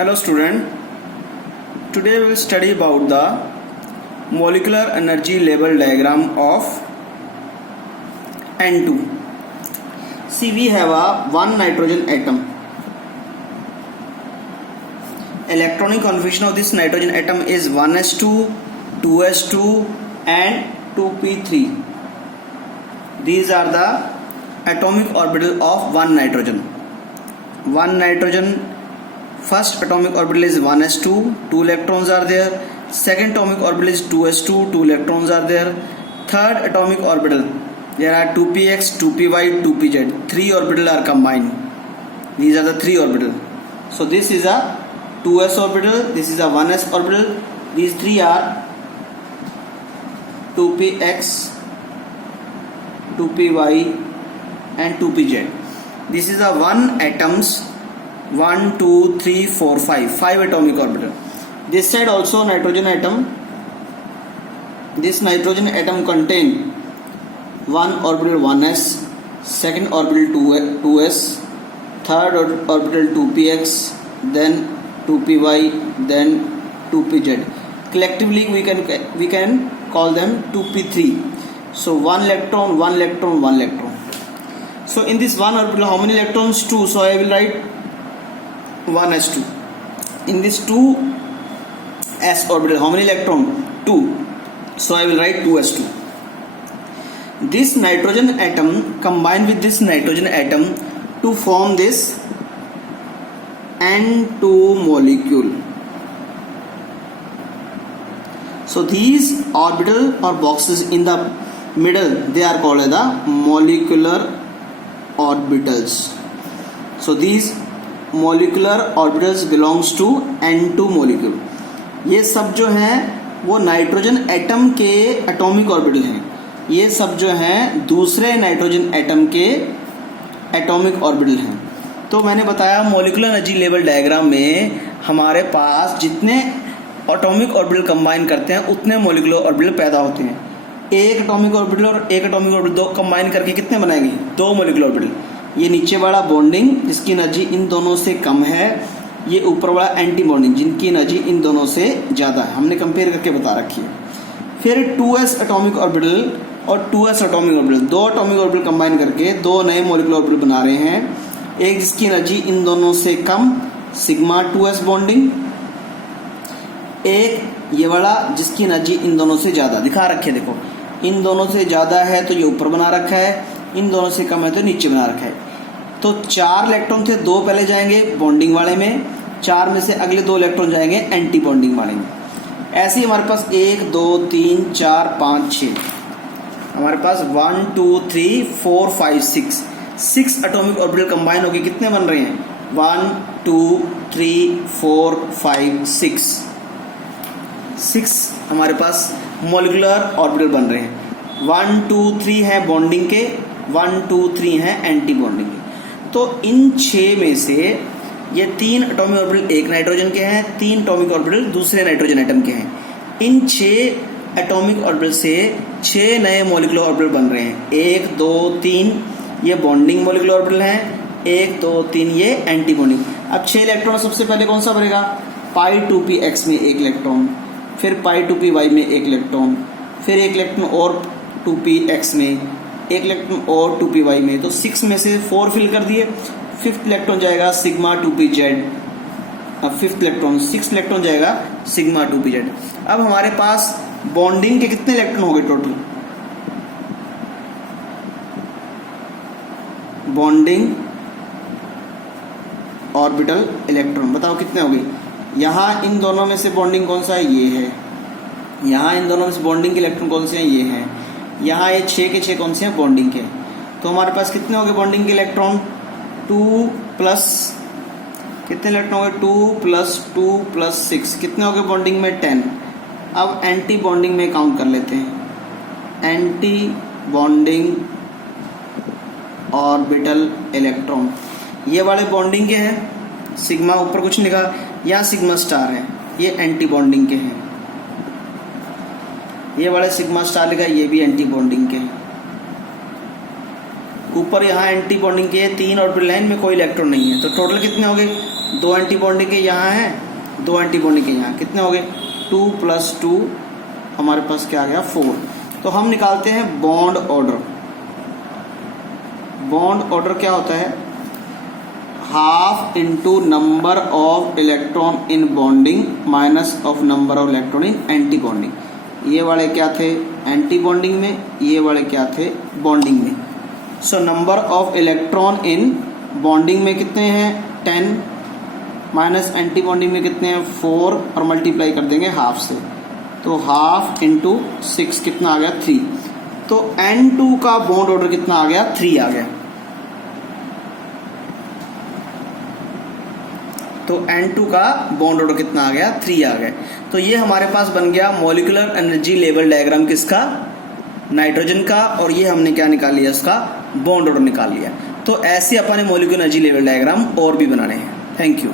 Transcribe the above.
Hello student, today we will study about the molecular energy level diagram of N2. See, we have one nitrogen atom. Electronic configuration of this nitrogen atom is 1s2, 2s2 and 2p3. These are the atomic orbital of one nitrogen. One nitrogen first atomic orbital is 1s2, 2 electrons are there. Second atomic orbital is 2s2, 2 electrons are there. Third atomic orbital, there are 2px, 2py, 2pz. 3 orbital are combined. These are the 3 orbital. So this is a 2s orbital, this is a 1s orbital. These 3 are 2px, 2py and 2pz. This is a 1 atoms 1, 2, 3, 4, 5 atomic orbital. This side also nitrogen atom. This nitrogen atom contain one orbital 1s, second orbital 2s, third orbital 2px, then 2py, then 2pz. Collectively we can call them 2p3. So 1 electron, 1 electron, 1 electron. So in this one orbital, how many electrons? 2. So I will write 1s2. In this 2s orbital, how many electron? 2. So I will write 2s2. This nitrogen atom combined with this nitrogen atom to form this N2 molecule. So these orbital or boxes in the middle, they are called the molecular orbitals. So these molecular orbitals belongs to N2 molecule. ये सब जो हैं वो nitrogen atom के atomic orbital हैं. ये सब जो हैं दूसरे नाइट्रोजन एटम के एटॉमिक ऑर्बिटल हैं. तो मैंने बताया मोलिकुलर एनर्जी लेवल डायग्राम में हमारे पास जितने एटॉमिक ऑर्बिटल कंबाइन करते हैं उतने मोलिकुलर ऑर्बिटल पैदा होते हैं. एक एटॉमिक ऑर्बिटल और एक एटॉमिक ऑर्बिटल दो कंबाइन करके कितने बनाएंगे? 2 मोलिकुलर ऑर्बिटल. ये नीचे वाला बॉन्डिंग जिसकी एनर्जी इन दोनों से कम है, ये ऊपर वाला एंटी बॉन्डिंग जिनकी एनर्जी इन दोनों से ज़्यादा है. हमने कंपेयर करके बता रखी है. फिर 2s एटॉमिक ऑर्बिटल और 2s atomic orbital, 2 atomic orbital combine करके 2 नए मोलिकुलर ऑर्बिटल बना रहे हैं. एक जिसकी एनर्जी इन दोनों से कम, सिग्मा 2s बॉन्डिंग. एक ये वाला जिसकी एनर्जी इन दोनों से ज़्यादा, दिखा रखे देखो, इन दोनों से ज़्यादा है तो ये ऊपर बना रखा है, इन दोनों से कम है तो नीचे बना रखा है. तो 4 इलेक्ट्रॉन थे, 2 पहले जाएंगे बॉन्डिंग वाले में, 4 में से अगले 2 इलेक्ट्रॉन जाएंगे एंटी बॉन्डिंग वाले में. ऐसे ही हमारे पास 1 2 3 4 5 6, हमारे पास 1 2 3 4 5 6 एटॉमिक ऑर्बिटल कंबाइन होकर कितने बन रहे हैं? 1 2 3 4 5 6 हमारे पास मोलिकुलर ऑर्बिटल बन रहे हैं. 1 2 3 है बॉन्डिंग के, 1 2 3 है एंटी बॉन्डिंग के. तो इन 6 में से ये 3 एटॉमिक ऑर्बिटल एक नाइट्रोजन के हैं, 3 एटॉमिक ऑर्बिटल दूसरे नाइट्रोजन एटम के हैं. इन 6 एटॉमिक ऑर्बिटल से 6 नए मोलिकुलर ऑर्बिटल बन रहे हैं. 1 2 3 ये बॉन्डिंग मोलिकुलर ऑर्बिटल हैं, 1 2 3 ये एंटी बॉन्डिंग. अब 6 इलेक्ट्रॉन सबसे पहले कौन सा बनेगा? पाई 2px में 1 इलेक्ट्रॉन, फिर पाई 2py में 1 इलेक्ट्रॉन, फिर 1 इलेक्ट्रॉन और 2px में, 1 इलेक्ट्रॉन और 2py में. तो 6 में से 4 फिल कर दिए. 5th इलेक्ट्रॉन जाएगा सिग्मा 2pz. अब 5th इलेक्ट्रॉन 6th इलेक्ट्रॉन जाएगा सिग्मा 2pz. अब हमारे पास बॉन्डिंग के कितने इलेक्ट्रॉन हो गए टोटल? बॉन्डिंग ऑर्बिटल इलेक्ट्रॉन बताओ कितने हो गए? यहाँ इन दोनों में से बॉन्डिंग कौन सा है? ये है. यहाँ इन दोनों में से बॉन्डिंग के इलेक्ट्रॉन कौन से हैं? ये हैं. यहाँ ये 6 के 6 कौन से हैं? बॉन्डिंग के. तो हमारे पास कितने हो गए बॉन्डिंग के इलेक्ट्रॉन? 2 प्लस कितने इलेक्ट्रॉन हो गए? 2 प्लस 2 प्लस 6 कितने हो गए बॉन्डिंग में? 10. अब एंटी बॉन्डिंग में काउंट कर लेते हैं. एंटी बॉन्डिंग ऑर्बिटल इलेक्ट्रॉन ये वाले बॉन्डिंग के हैं, सिग्मा ऊपर कुछ लिखा, यहाँ सिग्मा स्टार है, ये एंटी बॉन्डिंग के हैं. ये वाले सिग्मा स्टार लिखा, ये भी एंटी बॉन्डिंग के हैं. ऊपर यहाँ एंटी बॉन्डिंग के 3 ऑर्बिटल लाइन में कोई इलेक्ट्रॉन नहीं है, तो टोटल कितने हो गए? 2 एंटी बॉन्डिंग के यहाँ हैं, 2 एंटी बॉन्डिंग के यहाँ, कितने हो गए 2 + 2 हमारे पास क्या आ गया 4। तो हम निकालते हैं बॉन्ड ऑर्डर। बॉन्ड ऑर्डर क्या होता है, half into number of electron in bonding minus of number of electron in anti bonding. ये वाले क्या थे एंटी बॉन्डिंग में, ये वाले क्या थे बॉन्डिंग में। So number of electron in bonding में कितने हैं 10 माइनस एंटी बॉन्डिंग में कितने हैं 4 और मल्टीप्लाई कर देंगे हाफ से, तो हाफ इंटू 6 कितना आ गया 3। तो N2 का बॉन्ड ऑर्डर कितना आ गया 3 आ गया। तो N2 का बॉन्ड ऑर्डर कितना आ गया 3 आ गया। तो ये हमारे पास बन गया मॉलिक्यूलर एनर्जी लेवल डायग्राम किसका, नाइट्रोजन का, और ये हमने क्या निकाल लिया उसका बॉन्ड ऑर्डर निकाल लिया। तो ऐसे अपने मॉलिक्यूलर एनर्जी लेवल डायग्राम और भी बनाने हैं। Thank you.